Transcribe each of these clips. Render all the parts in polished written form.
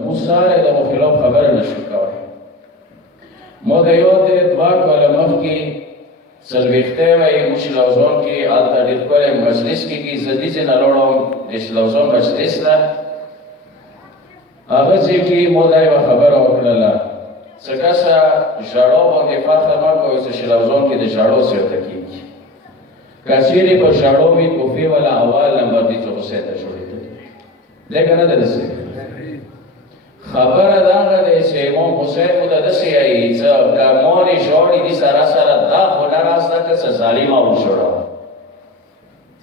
موساره د مخالف خبره نشو کوي. مو د یو د دوا کاله مخکې څلوېښتۍ وایي موږ لوزون کې هلته ډېر ښکلی مجلس کېږي. زه دې ځای نه لاړم د لوزون مجلس نه. هغه ځای کې مو دا یوه خبره وکړله، څه کسه ژړو باندې فخر مه کوئ چې لوزون کې د ژړو زیاته کېږي. که چېرې په ژړو وي کوفې والا اول نمبر دي چې غوسې ته جوړېدلي دی که نه دی داسې خبره دا هغه دی چې امام حسین خو ته داسې وایي چې که مورې ژاړي دي سره سره دا خو نه راسته که څه ظالمه وژړوه.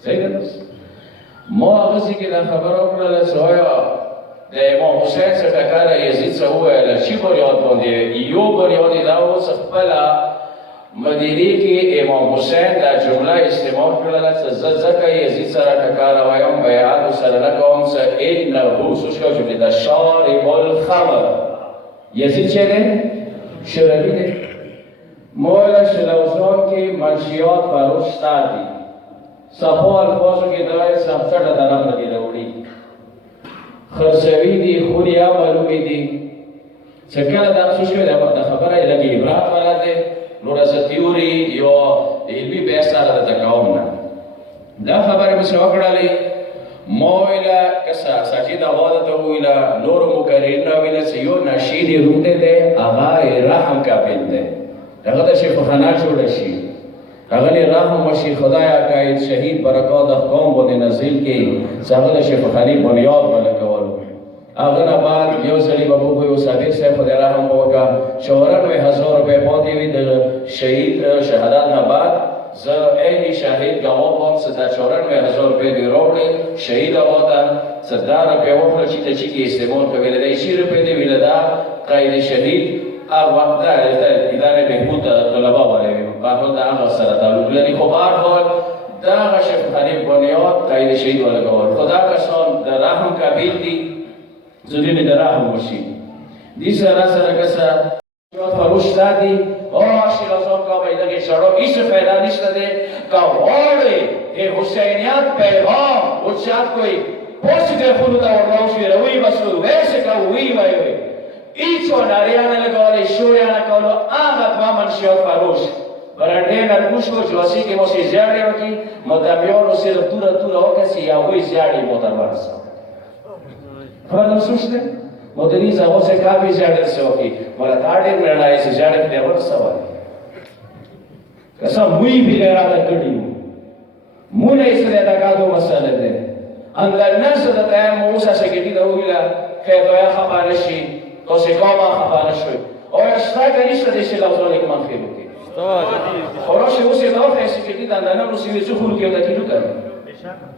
صحیح ده داسې ما هغسې کې دا خبره وکړله چې وایه د امام حسین څه ټکره یزید څه وویله چې بنیاد باندې یو بنیاد یې دا و چې خپله مدینې کې امام حسین دا جمله استعمال کړله چې زه ځکه یزید سره ټکاره وایم بیعت ورسره نه کوم چې انه څه شو جملې ده شارب الخمر. یزید چې دی شربي دی. ما ویله چې لوزان کې منشیات فروش شته دي. صفو الفاظو کې دا یې سمڅټه طرف نه دي راوړي، خرڅوي دي، خوریا معلومې دي. چې کله دا څه شوی دا خبره یې لږ عبرت والا دی. نو از تیوري یا علمي بحث سره درته کوم نه. دا خبره مې وکړلې ما ویله که ساجد اغا درته وویله نورو مقررین راویله چې یو نشید روح دی هغه رحم قابل دی، هغه ته شفاخانه جوړه شي، هغه رحم وشي. خدایا که شهید برکات احکام باندې نازل کړي چې هغه د شفاخانې بنیاد ولګول. هغه نه بعد یو سړي به وګوري او صادق صاحب خدای رحم وکړه 94,000 روپۍ پاتې وي د شهید شهادت نه بعد. زه عین شاهد ګواه وم چې دا 94,000 روپۍ دې راوړې شهید اواده چې دا روپۍ وخوړه چې ته چې کې استعمال کوې ویله دا شي روپۍ دې ویله دا قید شهید هغه وخت دا ادارې بهبود طلبه والے وي. بهرحال دا هغه سره تعلق لري. خو بهرحال دا هغه شفاخانې بنیاد قید شهید ولګول. خو دا کسان د رحم قابل دي زدین در رحم باشی. دی سره سره کسا فروش دادی آشی لازم که باید اگه شراب ایس فیدا نیست ده که واره حسینیت پیغام وچات کوئی پوسی در خودو تا ورنوشوی روی بسلو ویسه که وی بایوی ایچو ناریانه لگاله شوریانه کالو آمد و منشیات فروش برنده نرموش کو جواسی که موسی زیاده وکی مدامیان و سیر دورا کسی یا وی زیاده موتر برسا فرض سوچته مدري زاوس کافي زیاده سوکي ولا تاړې مرنای سي زیاده په ور سوال کسا موي بغیر دا کړیو مونږه یې سره دا کاغو مساله ده اندر ناس د ته موسی سګټي دا ویلا خدای خبر شي او څنګه خبر شي او اشتاق نشته د شي لوزول کې منفي وي خلاص اوس یې دا په سګټي دا نه نو سي چې خور کې دا کیلو کړو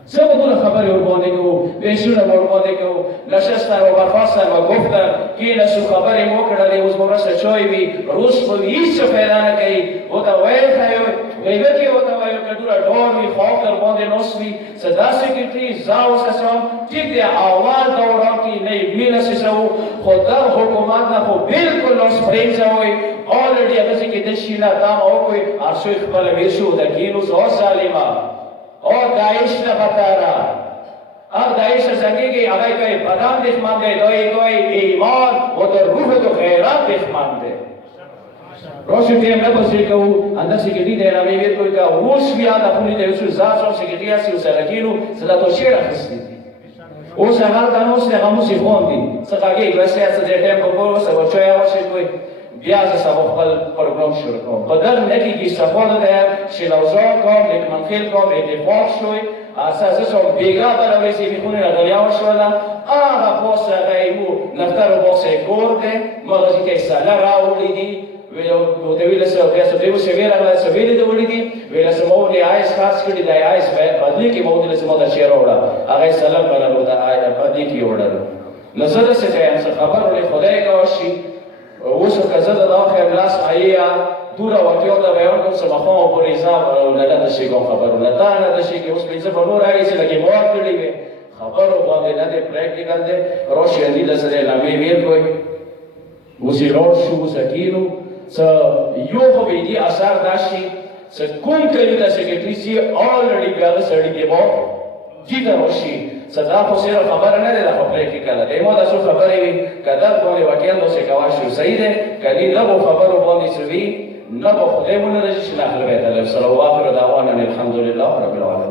سبب دونه خبرې ورباندې کوو بهشونه ورباندې کوو نشستن و برخاستن و گفتن که نسو خبرې مو کړلې اوس به ورسته چای وي روز خو هېڅ څه پیدا نه کوي ورته ویل ښایي غیبه کې ورته وایو که ډوره ډور وي خواب در باندې ناست وي څه داسې کېږي زه اوس کسان ټیک دی اول دوران کې نه یې مینه سیسوو خو دا حکومت نه خو بلکل لاس پرېنځوئ آلرډي هغسې کېدل شي نه دا به وکړئ هر څوک خپله ویر شو د کینوس او ظالمه اور داعش نہ بتا رہا اب داعش سنگے گی اگر کوئی بدن دشمن دے کوئی ایمان وہ تو روح تو غیرت دشمن دے روشن ٹیم نہ بسے کہ اندر سیکریٹری دے رہا میویر کوئی کا روش بھی آدھا پوری دے اسو ذات سو سیکریٹری اسی اسے رکینو صدا تو شیر خستی او سوال دانو سے غمو سی فون دی سقاگی ویسے ایسا دے ٹیم کو بولو سا وچویا واسه کوئی بیا ز سبا خپل پروګرام شروع کوم په دغه نکي کې سفر ده چې لوزان کوم لیک منخیل کوم اتفاق شوی اساس سو بیگا بلوي سي بيخونه راغلیا وشولا هغه پوسه غيمو نفتر بوسه ګورده مغزي کې سالا راوړي دي ویلو ته ویل سره بیا څه دیو سویرا غلا سویل دي وړي دي ویل سمو دي آیس خاص کړي دی آیس بدلی کې مو دي سمو د شیر وړه هغه سلام بللو دا آیس بدلی کې وړل نظر څه ته خبر ولې خدای کوشي اوس کزه د اخر لاس آیا دورا وکیو دا بیان کوم سمخو او پولیسا ولدا د شي کوم خبر ولدا نه د شي کې اوس په څه په نور راځي چې لکه مواد کړی وي خبرو باندې نه د پریکټیکل دی روشي دی د سره لامي ویر کوي اوس یې روش شو سکینو څ یو خو به دي اثر داشي څ کوم کلی د سیکریټری سي اولریډي بیا سړی کې وو جیته روشي صدا خو سره خبر نه ده د پریکټیکل دی مو د څه خبرې وي کې نو څه کوا شو صحیح ده کله نه په خبرو باندې سوي نه په خدای مونږ راځي چې نه خلک ته صلی الله علیه و سلم الحمدلله رب العالمین